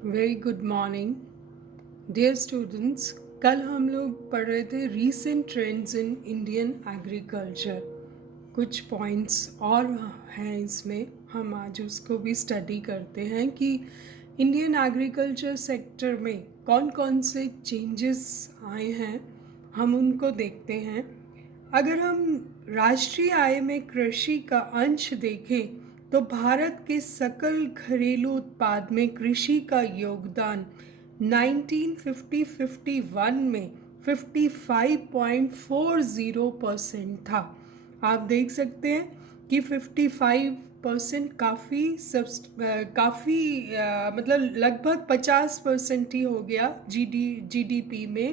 Very good morning dear students. कल हम लोग पढ़ रहे थे recent trends in Indian agriculture. कुछ पॉइंट्स और हैं इसमें, हम आज उसको भी स्टडी करते हैं कि इंडियन एग्रीकल्चर सेक्टर में कौन कौन से चेंजेस आए हैं, हम उनको देखते हैं। अगर हम राष्ट्रीय आय में कृषि का अंश देखें तो भारत के सकल घरेलू उत्पाद में कृषि का योगदान 1950-51 में 55.40% था। आप देख सकते हैं कि 55% काफ़ी मतलब लगभग 50% ही हो गया जीडीपी में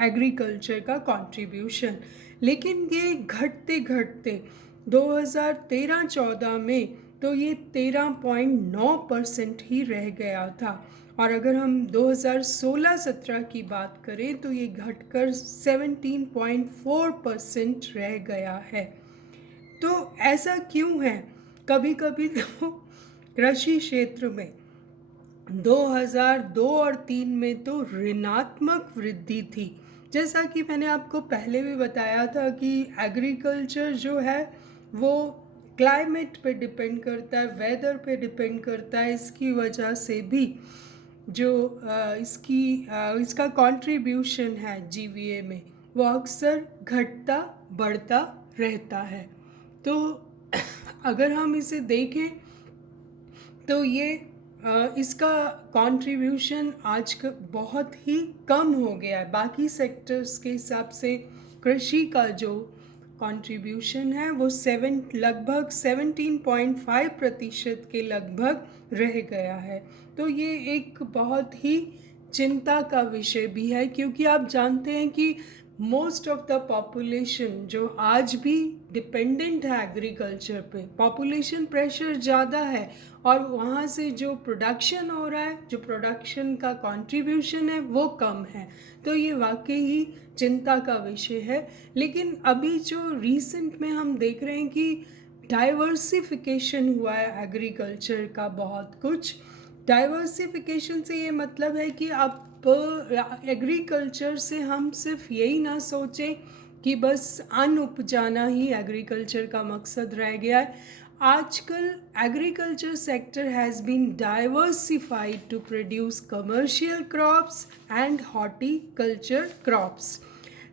एग्रीकल्चर का कंट्रीब्यूशन। लेकिन ये घटते घटते 2013-14 में तो ये 13.9% ही रह गया था, और अगर हम 2016-17 की बात करें तो ये घटकर 17.4% रह गया है। तो ऐसा क्यों है? कभी कभी तो कृषि क्षेत्र में 2002 और 3 में तो ऋणात्मक वृद्धि थी। जैसा कि मैंने आपको पहले भी बताया था कि एग्रीकल्चर जो है वो क्लाइमेट पे डिपेंड करता है, वेदर पे डिपेंड करता है। इसकी वजह से भी जो इसका कंट्रीब्यूशन है जीवीए में वो अक्सर घटता बढ़ता रहता है। तो अगर हम इसे देखें तो ये इसका कंट्रीब्यूशन आज का बहुत ही कम हो गया है। बाकी सेक्टर्स के हिसाब से कृषि का जो कंट्रीब्यूशन है वो लगभग 17.5% के लगभग रह गया है। तो ये एक बहुत ही चिंता का विषय भी है, क्योंकि आप जानते हैं कि मोस्ट ऑफ द पॉपुलेशन जो आज भी डिपेंडेंट है एग्रीकल्चर पे, पॉपुलेशन प्रेशर ज़्यादा है और वहाँ से जो प्रोडक्शन हो रहा है, जो प्रोडक्शन का कंट्रीब्यूशन है वो कम है। तो ये वाकई ही चिंता का विषय है। लेकिन अभी जो रिसेंट में हम देख रहे हैं कि डाइवर्सिफिकेशन हुआ है एग्रीकल्चर का। बहुत कुछ डाइवर्सिफिकेशन से ये मतलब है कि अब एग्रीकल्चर से हम सिर्फ यही ना सोचें कि बस अन्न उपजाना ही एग्रीकल्चर का मकसद रह गया है। आजकल agriculture sector has been diversified to produce commercial crops and horticulture crops.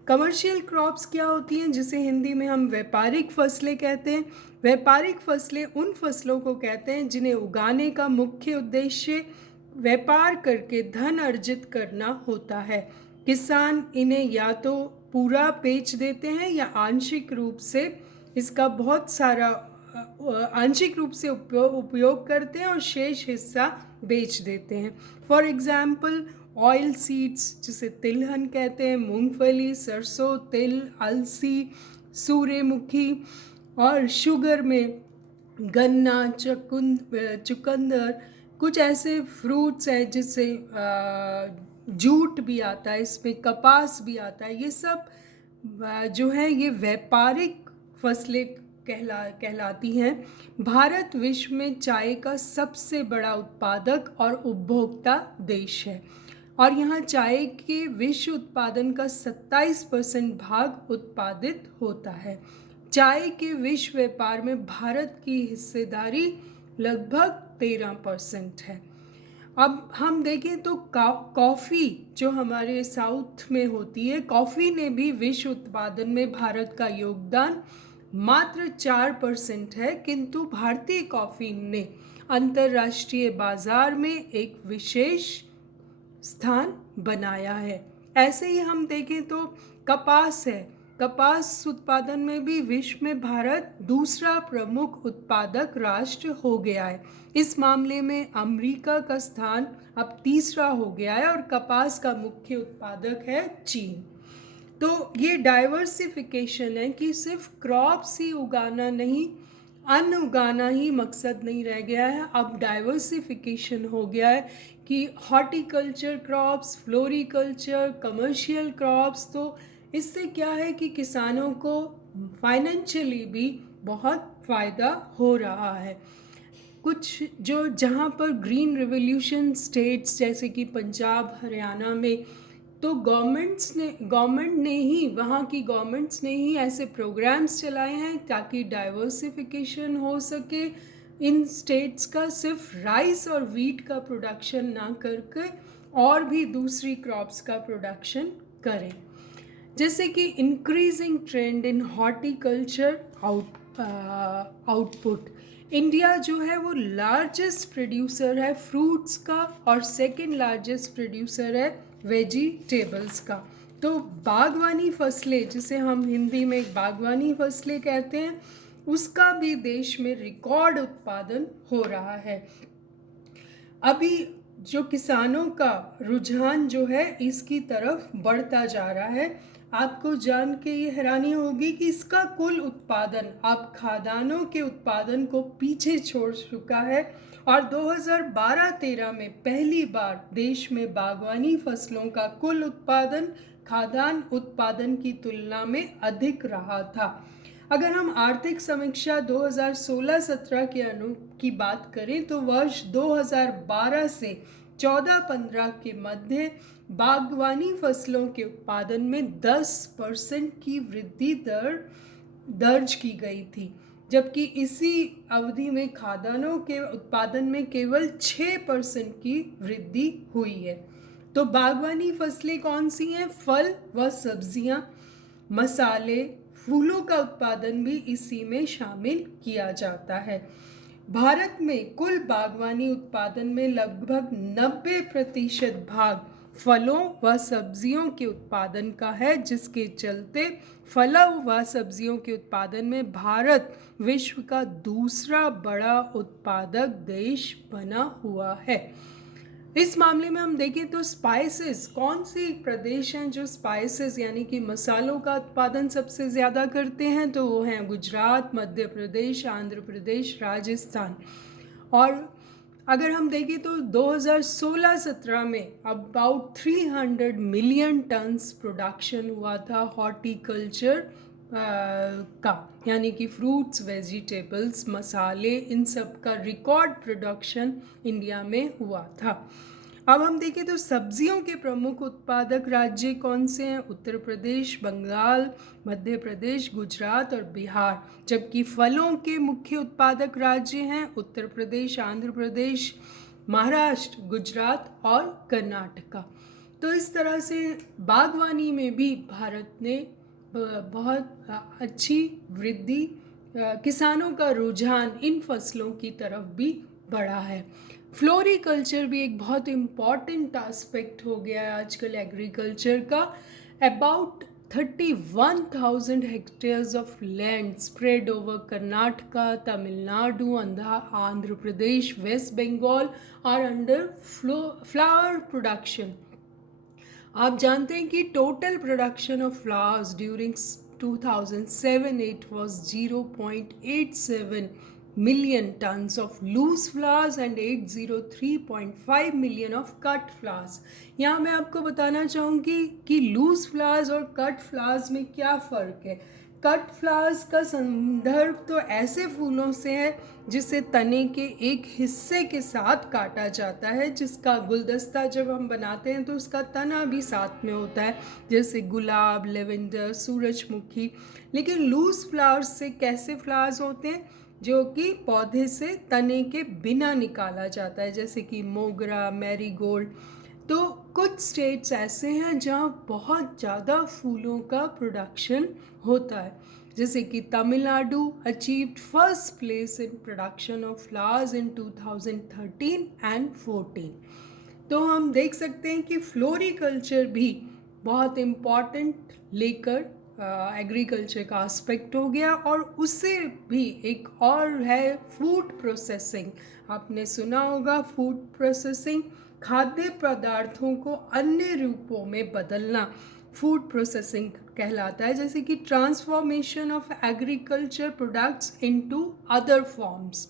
Commercial crops क्या होती हैं, जिसे हिंदी में हम व्यापारिक फसलें कहते हैं। व्यापारिक फसलें उन फसलों को कहते हैं जिन्हें उगाने का मुख्य उद्देश्य व्यापार करके धन अर्जित करना होता है। किसान इन्हें या तो पूरा बेच देते हैं या आंशिक रूप से इसका बहुत सारा आंशिक रूप से उपयोग करते हैं और शेष हिस्सा बेच देते हैं। फॉर एग्जाम्पल ऑयल सीड्स जिसे तिलहन कहते हैं, मूंगफली, सरसों, तिल, अलसी, सूर्यमुखी, और शुगर में गन्ना, चुकंदर, कुछ ऐसे फ्रूट्स हैं जिससे जूट भी आता है, इसमें कपास भी आता है। ये सब जो है ये व्यापारिक फसलें कहलाती हैं। भारत विश्व में चाय का सबसे बड़ा उत्पादक और उपभोक्ता देश है, और यहाँ चाय के विश्व उत्पादन का 27% भाग उत्पादित होता है। चाय के विश्व व्यापार में भारत की हिस्सेदारी लगभग 13% है। अब हम देखें तो कॉफ़ी जो हमारे साउथ में होती है, कॉफ़ी ने भी विश्व उत्पादन में भारत का योगदान मात्र 4% है, किंतु भारतीय कॉफ़ी ने अंतर्राष्ट्रीय बाजार में एक विशेष स्थान बनाया है। ऐसे ही हम देखें तो कपास है। कपास उत्पादन में भी विश्व में भारत दूसरा प्रमुख उत्पादक राष्ट्र हो गया है। इस मामले में अमेरिका का स्थान अब तीसरा हो गया है और कपास का मुख्य उत्पादक है चीन। तो ये डाइवर्सिफिकेशन है कि सिर्फ क्रॉप्स ही उगाना नहीं, अन्न उगाना ही मकसद नहीं रह गया है। अब डाइवर्सिफिकेशन हो गया है कि horticulture crops, floriculture, commercial crops. तो इससे क्या है कि किसानों को फाइनेंशियली भी बहुत फ़ायदा हो रहा है। कुछ जो जहाँ पर ग्रीन रिवॉल्यूशन स्टेट्स जैसे कि पंजाब, हरियाणा में, तो गवर्नमेंट ने ही, वहाँ की गवर्नमेंट्स ने ही ऐसे प्रोग्राम्स चलाए हैं ताकि डाइवर्सिफिकेशन हो सके इन स्टेट्स का, सिर्फ राइस और वीट का प्रोडक्शन ना करके और भी दूसरी क्रॉप्स का प्रोडक्शन करें। जैसे कि इंक्रीजिंग ट्रेंड इन हॉर्टिकल्चर आउटपुट। इंडिया जो है वो लार्जेस्ट प्रोड्यूसर है फ्रूट्स का और सेकंड लार्जेस्ट प्रोड्यूसर है वेजिटेबल्स का। तो बागवानी फसलें, जिसे हम हिंदी में बागवानी फसलें कहते हैं, उसका भी देश में रिकॉर्ड उत्पादन हो रहा है। अभी जो किसानों का रुझान जो है इसकी तरफ बढ़ता जा रहा है। आपको जान के ये हैरानी होगी कि इसका कुल उत्पादन अब खाद्यान्नों के उत्पादन को पीछे छोड़ चुका है और 2012-13 में पहली बार देश में बागवानी फसलों का कुल उत्पादन खाद्यान्न उत्पादन की तुलना में अधिक रहा था। अगर हम आर्थिक समीक्षा 2016-17 की बात करें तो वर्ष 2012 से 14-15 के मध्य बागवानी फसलों के उत्पादन में 10% की वृद्धि दर्ज की गई थी, जबकि इसी अवधि में खाद्यान्नों के उत्पादन में केवल 6% की वृद्धि हुई है। तो बागवानी फसलें कौन सी हैं? फल व सब्जियां, मसाले, फूलों का उत्पादन भी इसी में शामिल किया जाता है। भारत में कुल बागवानी उत्पादन में लगभग 90% भाग फलों व सब्जियों के उत्पादन का है, जिसके चलते फलों व सब्जियों के उत्पादन में भारत विश्व का दूसरा बड़ा उत्पादक देश बना हुआ है। इस मामले में हम देखें तो स्पाइसेस, कौन से प्रदेश हैं जो स्पाइसेस यानी कि मसालों का उत्पादन सबसे ज़्यादा करते हैं? तो वो हैं गुजरात, मध्य प्रदेश, आंध्र प्रदेश, राजस्थान। और अगर हम देखें तो 2016-17 में अबाउट 300 मिलियन टन्स प्रोडक्शन हुआ था हॉर्टिकल्चर का, यानी कि फ्रूट्स, वेजिटेबल्स, मसाले, इन सब का रिकॉर्ड प्रोडक्शन इंडिया में हुआ था। अब हम देखें तो सब्जियों के प्रमुख उत्पादक राज्य कौन से हैं? उत्तर प्रदेश, बंगाल, मध्य प्रदेश, गुजरात और बिहार। जबकि फलों के मुख्य उत्पादक राज्य हैं उत्तर प्रदेश, आंध्र प्रदेश, महाराष्ट्र, गुजरात और कर्नाटका। तो इस तरह से बागवानी में भी भारत ने बहुत अच्छी वृद्धि, किसानों का रुझान इन फसलों की तरफ भी बढ़ा है। फ्लोरिकल्चर भी एक बहुत इम्पॉर्टेंट एस्पेक्ट हो गया है आजकल एग्रीकल्चर का। About 31,000 hectares of land spread over Karnataka, Tamil Nadu, Andhra Pradesh, West Bengal are under flower production. आप जानते हैं कि total production of flowers during 2007-8 was 0.87 million tons of loose flowers and 803.5 million of cut flowers। यहाँ मैं आपको बताना चाहूँगी कि लूज फ्लावर्स और कट फ्लावर्स में क्या फ़र्क है। कट फ्लावर्स का संदर्भ तो ऐसे फूलों से है जिसे तने के एक हिस्से के साथ काटा जाता है, जिसका गुलदस्ता जब हम बनाते हैं तो उसका तना भी साथ में होता है, जैसे गुलाब, लेवेंडर, सूरजमुखी। लेकिन लूज फ्लावर्स से कैसे फ्लावर्स होते हैं? जो कि पौधे से तने के बिना निकाला जाता है, जैसे कि मोगरा, मैरीगोल्ड। तो कुछ स्टेट्स ऐसे हैं जहाँ बहुत ज़्यादा फूलों का प्रोडक्शन होता है, जैसे कि Tamil Nadu achieved first place in production of flowers in 2013 and 14। तो हम देख सकते हैं कि फ्लोरिकल्चर भी बहुत इम्पॉर्टेंट लेकर एग्रीकल्चर का एस्पेक्ट हो गया। और उससे भी एक और है फूड प्रोसेसिंग। आपने सुना होगा फूड प्रोसेसिंग, खाद्य पदार्थों को अन्य रूपों में बदलना फूड प्रोसेसिंग कहलाता है, जैसे कि transformation of agriculture products into other forms.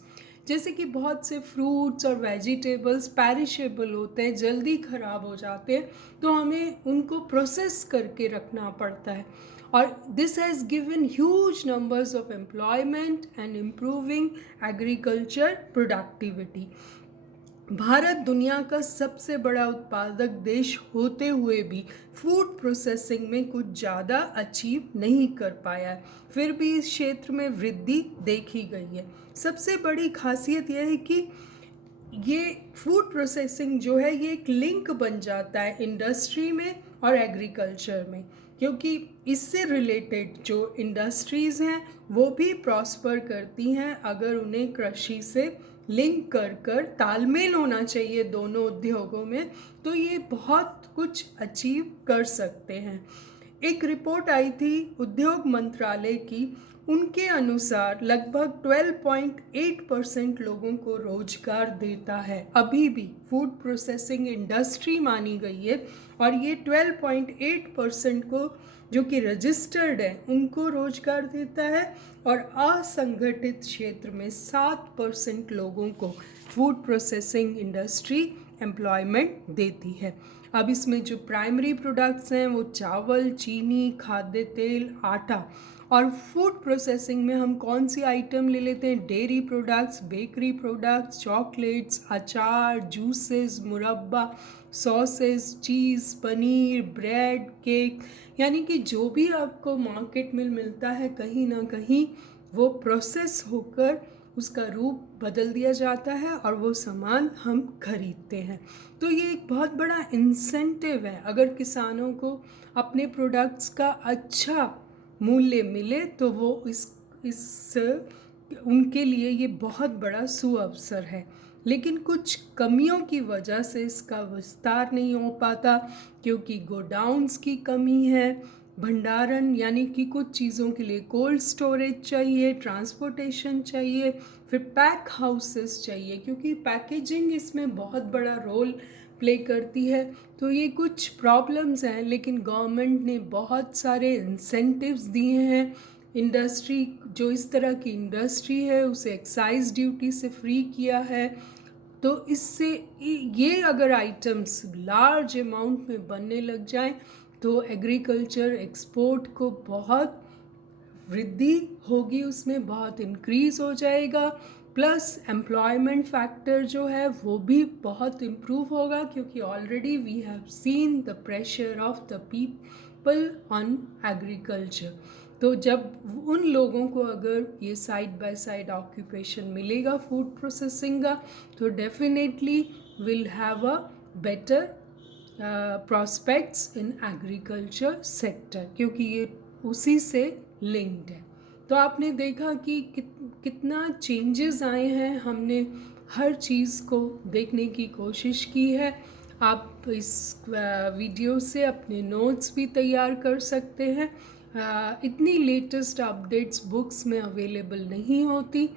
जैसे कि बहुत से फ्रूट्स और वेजिटेबल्स पेरिशेबल होते हैं, जल्दी ख़राब हो जाते हैं, तो हमें उनको प्रोसेस करके रखना पड़ता है और this has given huge numbers of employment and improving agriculture productivity. Bharat दुनिया का सबसे बड़ा उत्पादक देश होते हुए भी फूड प्रोसेसिंग में कुछ ज़्यादा अचीव नहीं कर पाया है, फिर भी इस क्षेत्र में वृद्धि देखी गई है। सबसे बड़ी खासियत यह है कि ये फूड प्रोसेसिंग जो है ये एक लिंक बन जाता है इंडस्ट्री में और एग्रीकल्चर में, क्योंकि इससे रिलेटेड जो इंडस्ट्रीज़ हैं वो भी प्रॉस्पर करती हैं अगर उन्हें कृषि से लिंक कर कर तालमेल होना चाहिए दोनों उद्योगों में, तो ये बहुत कुछ अचीव कर सकते हैं। एक रिपोर्ट आई थी उद्योग मंत्रालय की, उनके अनुसार लगभग 12.8% लोगों को रोजगार देता है, अभी भी फूड प्रोसेसिंग इंडस्ट्री मानी गई है, और ये 12.8% को जो कि रजिस्टर्ड है उनको रोजगार देता है, और असंगठित क्षेत्र में 7% लोगों को फूड प्रोसेसिंग इंडस्ट्री एम्प्लॉयमेंट देती है। अब इसमें जो प्राइमरी प्रोडक्ट्स हैं वो चावल, चीनी, खाद्य तेल, आटा, और फूड प्रोसेसिंग में हम कौन सी आइटम ले लेते हैं, dairy products, bakery products, chocolates, अचार, जूसेस, मुरब्बा, सॉसेस, चीज़, पनीर, ब्रेड, केक, यानी कि जो भी आपको मार्केट में मिलता है कहीं ना कहीं वो प्रोसेस होकर उसका रूप बदल दिया जाता है और वो सामान हम खरीदते हैं। तो ये एक बहुत बड़ा इंसेंटिव है, अगर किसानों को अपने प्रोडक्ट्स का अच्छा मूल्य मिले तो वो इस उनके लिए ये बहुत बड़ा सुअवसर है। लेकिन कुछ कमियों की वजह से इसका विस्तार नहीं हो पाता, क्योंकि गोडाउन्स की कमी है, भंडारण यानी कि कुछ चीज़ों के लिए कोल्ड स्टोरेज चाहिए, ट्रांसपोर्टेशन चाहिए, फिर पैक हाउसेस चाहिए, क्योंकि पैकेजिंग इसमें बहुत बड़ा रोल प्ले करती है। तो ये कुछ प्रॉब्लम्स हैं, लेकिन गवर्नमेंट ने बहुत सारे इंसेंटिव्स दिए हैं। इंडस्ट्री जो इस तरह की इंडस्ट्री है उसे एक्साइज ड्यूटी से फ्री किया है, तो इससे ये अगर आइटम्स लार्ज अमाउंट में बनने लग जाएं तो एग्रीकल्चर एक्सपोर्ट को बहुत वृद्धि होगी, उसमें बहुत इंक्रीज़ हो जाएगा, प्लस एम्प्लॉयमेंट फैक्टर जो है वो भी बहुत इम्प्रूव होगा, क्योंकि already we have seen the pressure of the people on agriculture. तो जब उन लोगों को अगर ये साइड बाय साइड ऑक्यूपेशन मिलेगा फूड प्रोसेसिंग का, तो definitely will have a better prospects in agriculture sector, क्योंकि ये उसी से लिंक्ड है। तो आपने देखा कि कितना चेंजेस आए हैं, हमने हर चीज़ को देखने की कोशिश की है। आप इस वीडियो से अपने नोट्स भी तैयार कर सकते हैं। इतनी लेटेस्ट अपडेट्स बुक्स में अवेलेबल नहीं होती,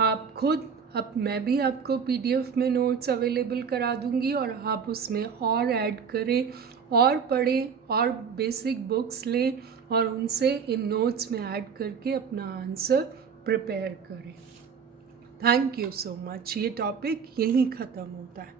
आप खुद अब मैं भी आपको PDF में नोट्स अवेलेबल करा दूंगी, और आप उसमें और ऐड करें और पढ़ें और बेसिक बुक्स लें और उनसे इन नोट्स में ऐड करके अपना आंसर प्रिपेयर करें। Thank you so much. ये टॉपिक यहीं ख़त्म होता है।